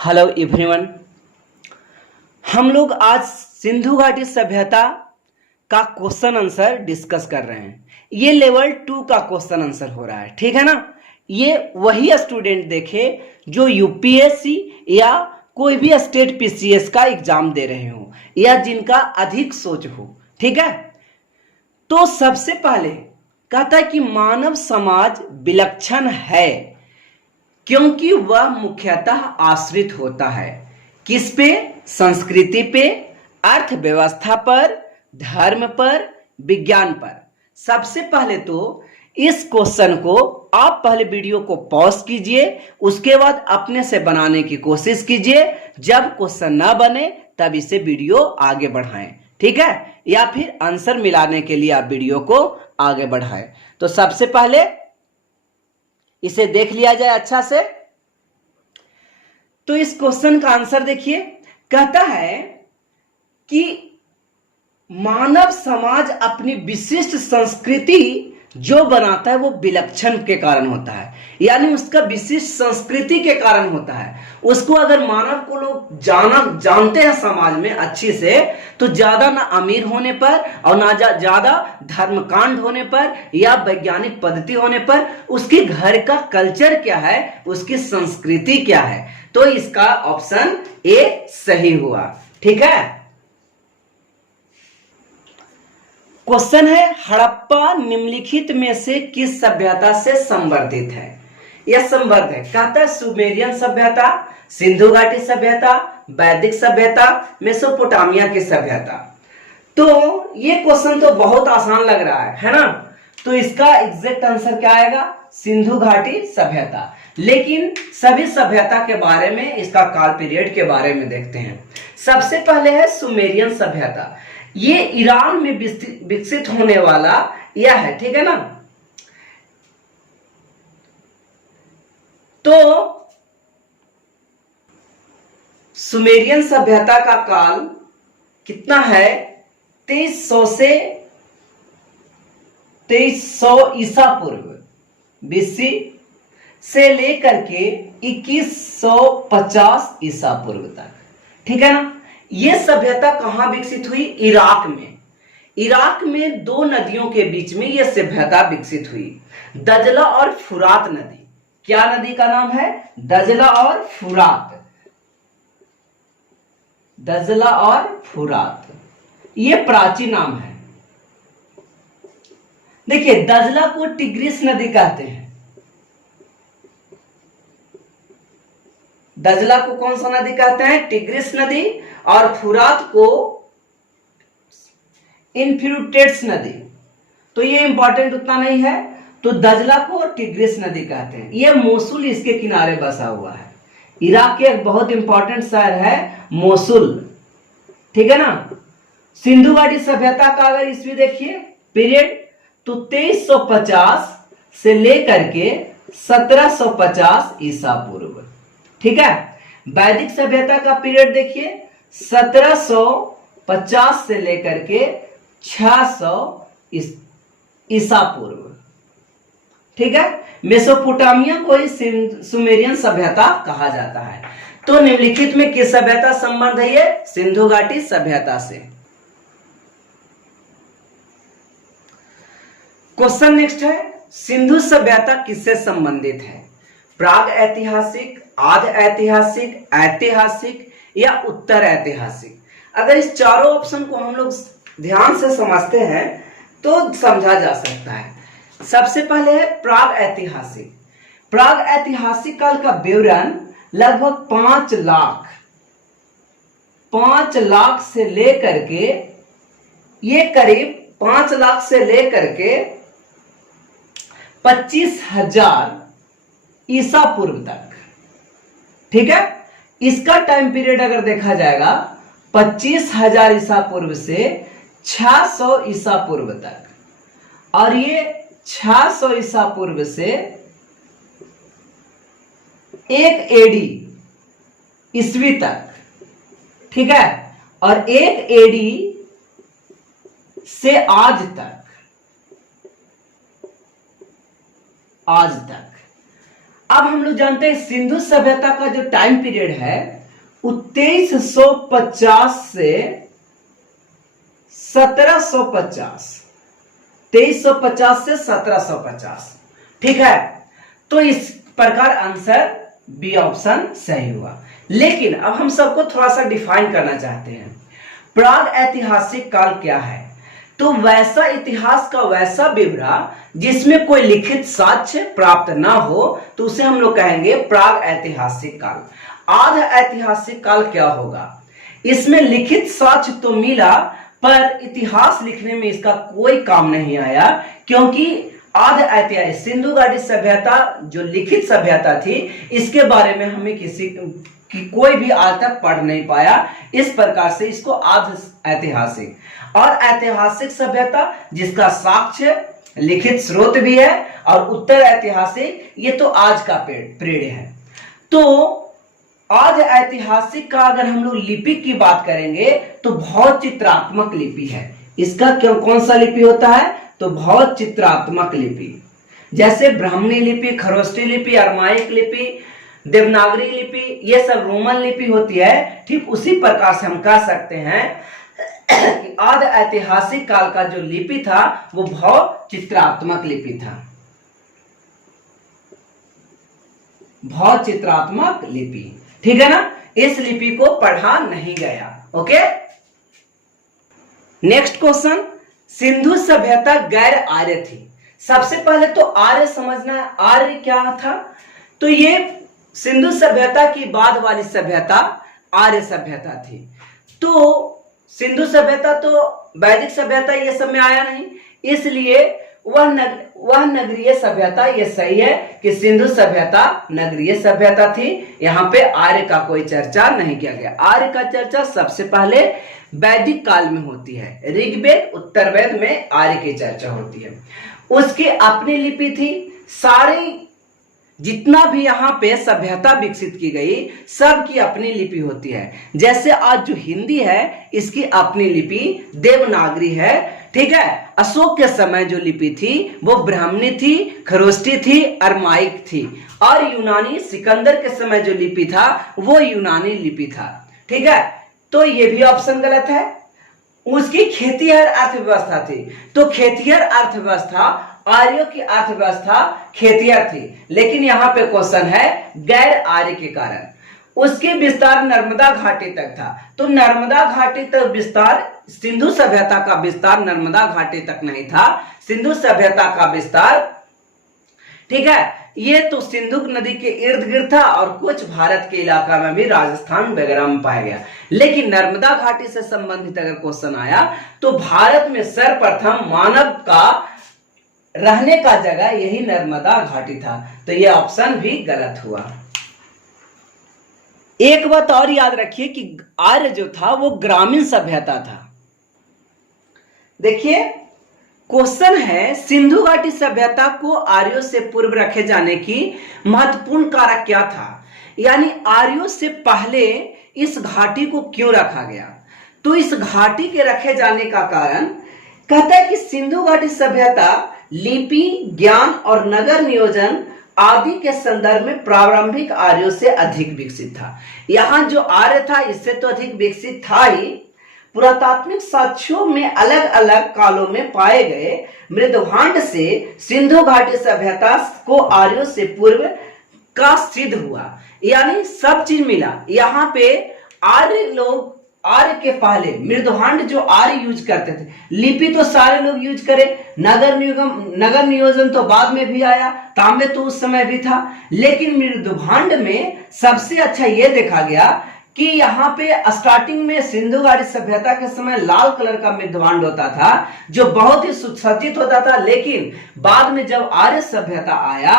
Hello everyone. हम लोग आज सिंधु घाटी सभ्यता का क्वेश्चन आंसर डिस्कस कर रहे हैं। ये लेवल 2 का क्वेश्चन आंसर हो रहा है, ठीक है ना। ये वही स्टूडेंट देखे जो यूपीएससी या कोई भी स्टेट पीसीएस का एग्जाम दे रहे हो या जिनका अधिक सोच हो, ठीक है। तो सबसे पहले कहता है कि मानव समाज विलक्षण है क्योंकि वह मुख्यतः आश्रित होता है किस पे? संस्कृति पे, अर्थव्यवस्था पर, धर्म पर, विज्ञान पर। सबसे पहले तो इस क्वेश्चन को आप पहले वीडियो को पॉज कीजिए, उसके बाद अपने से बनाने की कोशिश कीजिए। जब क्वेश्चन ना बने तब इसे वीडियो आगे बढ़ाएं, ठीक है, या फिर आंसर मिलाने के लिए आप वीडियो को आगे बढ़ाएं। तो सबसे पहले इसे देख लिया जाए अच्छा से। तो इस क्वेश्चन का आंसर देखिए, कहता है कि मानव समाज अपनी विशिष्ट संस्कृति जो बनाता है वो विलक्षण के कारण होता है, यानी उसका विशिष्ट संस्कृति के कारण होता है। उसको अगर मानव को लोग जानते हैं समाज में अच्छी से, तो ज्यादा ना अमीर होने पर और ना ज्यादा धर्मकांड होने पर या वैज्ञानिक पद्धति होने पर, उसके घर का कल्चर क्या है, उसकी संस्कृति क्या है। तो इसका ऑप्शन ए सही हुआ, ठीक है। क्वेश्चन है, हड़प्पा निम्नलिखित में से किस सभ्यता से संबंधित है? यह संबंध है, कहता है सुमेरियन सभ्यता, सिंधु घाटी सभ्यता, वैदिक सभ्यता, मेसोपोटामिया की सभ्यता। तो ये क्वेश्चन तो बहुत आसान लग रहा है ना। तो इसका एग्जैक्ट आंसर क्या आएगा? सिंधु घाटी सभ्यता। लेकिन सभी सभ्यता के बारे में, इसका काल पीरियड के बारे में देखते हैं। सबसे पहले है सुमेरियन सभ्यता। ये ईरान में विकसित होने वाला यह है, ठीक है ना। तो सुमेरियन सभ्यता का काल कितना है? 2300 से 2300 ईसा पूर्व बीसी से लेकर के 2150 ईसा पूर्व तक, ठीक है ना। यह सभ्यता कहां विकसित हुई? इराक में। इराक में दो नदियों के बीच में यह सभ्यता विकसित हुई, दजला और फुरात नदी। क्या नदी का नाम है? दजला और फुरात। दजला और फुरात ये प्राचीन नाम है। देखिए, दजला को टिग्रिस नदी कहते हैं। दजला को कौन सा नदी कहते हैं? टिग्रिस नदी। और फुरात को इन्फ्यूट्रेट्स नदी। तो ये इंपॉर्टेंट उतना नहीं है। तो दजला को टिग्रिस नदी कहते हैं। ये मोसुल इसके किनारे बसा हुआ है। इराक के एक बहुत इंपॉर्टेंट शहर है मोसुल, ठीक है ना। सिंधु घाटी सभ्यता का अगर ईस्वी देखिए पीरियड, तो 2350 से लेकर के 1750 ईसा पूर्व, ठीक है। वैदिक सभ्यता का पीरियड देखिए 1750 से लेकर के 600 ईसा पूर्व, ठीक है। मेसोपोटामिया को ही सुमेरियन सभ्यता कहा जाता है। तो निम्नलिखित में किस सभ्यता संबंध है? ये सिंधु घाटी सभ्यता से। क्वेश्चन नेक्स्ट है, सिंधु सभ्यता किससे संबंधित है? प्राग ऐतिहासिक, आध ऐतिहासिक, ऐतिहासिक या उत्तर ऐतिहासिक? अगर इस चारों ऑप्शन को हम लोग ध्यान से समझते हैं तो समझा जा सकता है। सबसे पहले है प्राग ऐतिहासिक। प्राग ऐतिहासिक काल का विवरण लगभग 5 लाख से लेकर के, ये करीब 5 लाख से लेकर के 25,000 ईसा पूर्व तक, ठीक है। इसका टाइम पीरियड अगर देखा जाएगा 25,000 ईसा पूर्व से 600 ईसा पूर्व तक, और ये 600 ईसा पूर्व से 1 एडी ईस्वी तक, ठीक है। और 1 एडी से आज तक अब हम लोग जानते हैं सिंधु सभ्यता का जो टाइम पीरियड है वो 2350 से 1750, 2350 से 1750, ठीक है। तो इस प्रकार आंसर बी ऑप्शन सही हुआ। लेकिन अब हम सबको थोड़ा सा डिफाइन करना चाहते हैं, प्राग ऐतिहासिक काल क्या है। तो वैसा इतिहास का वैसा विवरण जिसमें कोई लिखित साक्ष्य प्राप्त ना हो तो उसे हम लोग कहेंगे प्राग ऐतिहासिक काल। आध ऐतिहासिक काल क्या होगा, इसमें लिखित साक्ष्य तो मिला पर इतिहास लिखने में इसका कोई काम नहीं आया, क्योंकि आध ऐतिहासिक सिंधु घाटी सभ्यता जो लिखित सभ्यता थी इसके बारे में हमें कि कोई भी आज तक पढ़ नहीं पाया। इस प्रकार से इसको आध ऐतिहासिक और ऐतिहासिक सभ्यता जिसका साक्ष्य लिखित स्रोत भी है और उत्तर ऐतिहासिक ये तो आज का पीरियड है। तो आज ऐतिहासिक का अगर हम लोग लिपि की बात करेंगे तो बहुत चित्रात्मक लिपि है। इसका क्यों कौन सा लिपि होता है, तो बहुत चित्रात्मक लिपि, जैसे ब्राह्मणी लिपि, खरोष्टी लिपि, अरमाइक लिपि, देवनागरी लिपि, ये सब रोमन लिपि होती है। ठीक उसी प्रकार से हम कह सकते हैं कि आदि ऐतिहासिक काल का जो लिपि था वो बहुत चित्रात्मक लिपि था, बहुत चित्रात्मक लिपि, ठीक है ना। इस लिपि को पढ़ा नहीं गया। ओके, नेक्स्ट क्वेश्चन, सिंधु सभ्यता गैर आर्य थी। सबसे पहले तो आर्य समझना है, आर्य क्या था। तो ये सिंधु सभ्यता की बाद वाली सभ्यता आर्य सभ्यता थी। तो सिंधु सभ्यता तो वैदिक सभ्यता ये सब में आया नहीं, इसलिए वह नगरीय सभ्यता, ये सही है कि सिंधु सभ्यता नगरीय सभ्यता थी। यहाँ पे आर्य का कोई चर्चा नहीं किया गया। आर्य का चर्चा सबसे पहले वैदिक काल में होती है, ऋग्वेद उत्तरवेद में आर्य की चर्चा होती है। उसकी अपनी लिपि थी। सारे जितना भी यहाँ पे सभ्यता विकसित की गई सबकी अपनी लिपि होती है। जैसे आज जो हिंदी है इसकी अपनी लिपि देवनागरी है, ठीक है। अशोक के समय जो लिपि थी वो ब्राह्मणी थी, खरोष्टी थी, अरमाइक थी। और यूनानी सिकंदर के समय जो लिपि था वो यूनानी लिपि था, ठीक है। तो ये भी ऑप्शन गलत है। उसकी खेतिहर अर्थव्यवस्था थी, तो खेतिहर अर्थव्यवस्था, आर्यों की अर्थव्यवस्था खेतिहर थी। लेकिन यहाँ पे क्वेश्चन है गैर आर्य के कारण। उसके विस्तार नर्मदा घाटी तक था, तो नर्मदा घाटी तक विस्तार, सिंधु सभ्यता का विस्तार नर्मदा घाटी तक नहीं था। सिंधु सभ्यता का विस्तार, ठीक है, ये तो सिंधु नदी के इर्द गिर्द था और कुछ भारत के इलाका में भी, राजस्थान वगैरह में पाया गया। लेकिन नर्मदा घाटी से संबंधित अगर क्वेश्चन आया तो भारत में सर्वप्रथम मानव का रहने का जगह यही नर्मदा घाटी था, तो यह ऑप्शन भी गलत हुआ। एक बात और याद रखिए कि आर्य जो था वो ग्रामीण सभ्यता था। देखिए क्वेश्चन है सिंधु घाटी सभ्यता को आर्यों से पूर्व रखे जाने की महत्वपूर्ण कारक क्या था, यानी आर्यों से पहले इस घाटी को क्यों रखा गया। तो इस घाटी के रखे जाने का कारण कहता है कि सिंधु घाटी सभ्यता लिपि, ज्ञान और नगर नियोजन आदि के संदर्भ में प्रारंभिक आर्यों से अधिक विकसित था। यहां जो आर्य था इससे तो अधिक विकसित था ही। पुरातात्विक साक्ष्यों में अलग अलग कालों में पाए गए मृदभांड से सिंधु घाटी सभ्यता को आर्यों से पूर्व का सिद्ध हुआ, यानी सब चीज मिला। यहाँ पे आर्य लोग, आर्य के पहले मृदभांड जो आर्य यूज करते थे, लिपि तो सारे लोग यूज करे, नगर नियोजन तो बाद में भी आया, तांबे तो उस समय भी था। लेकिन मृदभांड में सबसे अच्छा यह देखा गया कि यहाँ पे स्टार्टिंग में सिंधु घाटी सभ्यता के समय लाल कलर का मृदभांड होता था जो बहुत ही सुसज्जित होता था। लेकिन बाद में जब आर्य सभ्यता आया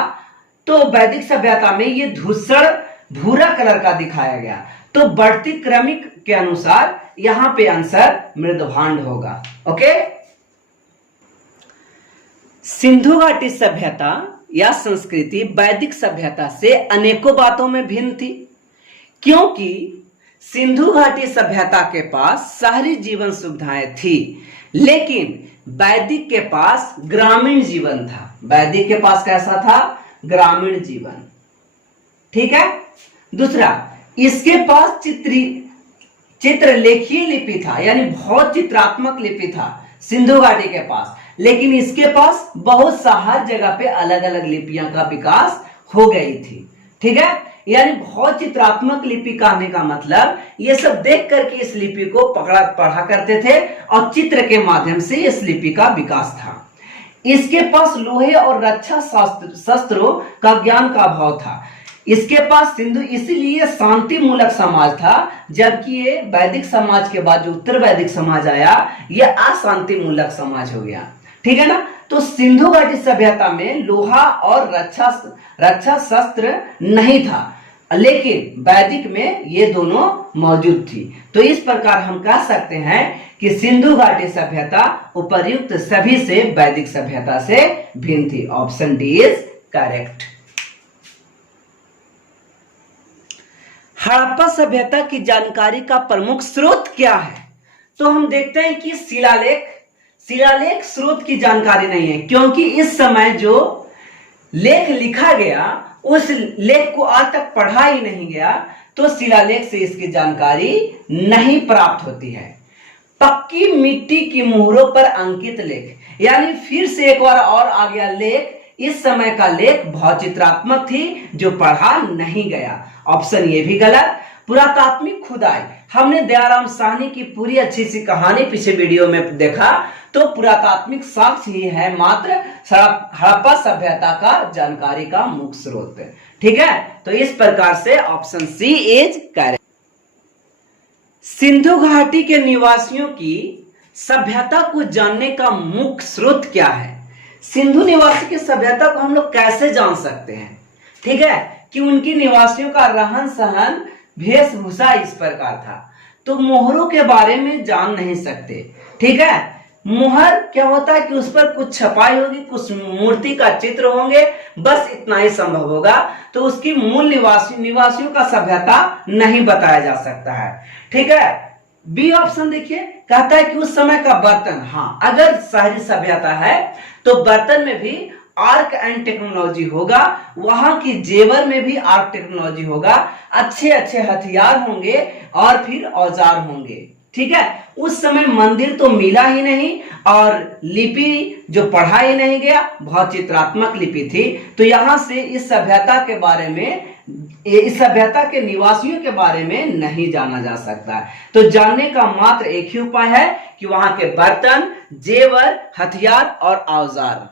तो वैदिक सभ्यता में ये धूसर भूरा कलर का दिखाया गया। तो बढ़ती क्रमिक के अनुसार यहाँ पे आंसर मृदभांड होगा। ओके, सिंधु घाटी सभ्यता या संस्कृति वैदिक सभ्यता से अनेकों बातों में भिन्न थी, क्योंकि सिंधु घाटी सभ्यता के पास शहरी जीवन सुविधाएं थी, लेकिन वैदिक के पास ग्रामीण जीवन था। वैदिक के पास कैसा था, ग्रामीण जीवन। ठीक है। दूसरा, इसके पास चित्रलेखीय लिपि था, यानी बहुत चित्रात्मक लिपि था सिंधु घाटी के पास, लेकिन इसके पास बहुत सा हर जगह पे अलग अलग लिपियां का विकास हो गई थी, ठीक है। यानी बहुत चित्रात्मक लिपि कहने का मतलब ये सब देख करके इस लिपि को पढ़ा करते थे और चित्र के माध्यम से इस लिपि का विकास था। इसके पास लोहे और रक्षा शस्त्रों का ज्ञान का अभाव था। इसके पास सिंधु इसलिए शांति मूलक समाज था, जबकि ये वैदिक समाज के बाद जो उत्तर वैदिक समाज आया ये अशांति मूलक समाज हो गया, ठीक है ना। तो सिंधु घाटी सभ्यता में लोहा और रक्षा शस्त्र नहीं था, लेकिन वैदिक में ये दोनों मौजूद थी। तो इस प्रकार हम कह सकते हैं कि सिंधु घाटी सभ्यता उपर्युक्त सभी से वैदिक सभ्यता से भिन्न थी। Option D is correct. Harappa सभ्यता की जानकारी का प्रमुख स्रोत क्या है? तो हम देखते हैं कि शिलालेख स्रोत की जानकारी नहीं है, क्योंकि इस समय जो लेख लिखा गया उस लेख को आज तक पढ़ा ही नहीं गया, तो शिलालेख से इसकी जानकारी नहीं प्राप्त होती है। पक्की मिट्टी की मुहरों पर अंकित लेख, यानी फिर से एक बार और आ गया लेख। इस समय का लेख बहुत चित्रात्मक थी जो पढ़ा नहीं गया। ऑप्शन ये भी गलत। पुरातात्विक खुदाई, हमने दयाराम साहनी की पूरी अच्छी सी कहानी पिछले वीडियो में देखा, तो पुरातात्विक साक्ष्य ही है मात्र हड़प्पा सभ्यता का जानकारी का मुख्य स्रोत, ठीक है। तो इस प्रकार से option C is correct. Sindhu घाटी के निवासियों की सभ्यता को जानने का मुख्य स्रोत क्या है? सिंधु निवासी की सभ्यता को हम लोग कैसे जान सकते हैं? ठीक है, कि उनकी निवासियों का रहन सहन वेशभूषा इस प्रकार था, तो मोहरों के बारे में जान नहीं सकते, ठीक है। मोहर क्या होता है कि उस पर कुछ छपाई होगी, कुछ मूर्ति का चित्र होंगे, बस इतना ही संभव होगा। तो उसकी मूल निवासियों का सभ्यता नहीं बताया जा सकता है, ठीक है। बी ऑप्शन देखिए, कहता है कि उस समय का बर्तन, हाँ, अगर शहरी सभ्यता है तो बर्तन में भी आर्क एंड टेक्नोलॉजी होगा, वहां की जेवर में भी आर्क टेक्नोलॉजी होगा, अच्छे अच्छे हथियार होंगे और फिर औजार होंगे, ठीक है। उस समय मंदिर तो मिला ही नहीं और लिपि जो पढ़ा ही नहीं गया, बहुत चित्रात्मक लिपि थी। तो यहां से इस सभ्यता के बारे में, इस सभ्यता के निवासियों के बारे में नहीं जाना जा सकता है। तो जानने का मात्र एक ही उपाय है कि वहां के बर्तन, जेवर, हथियार और औजार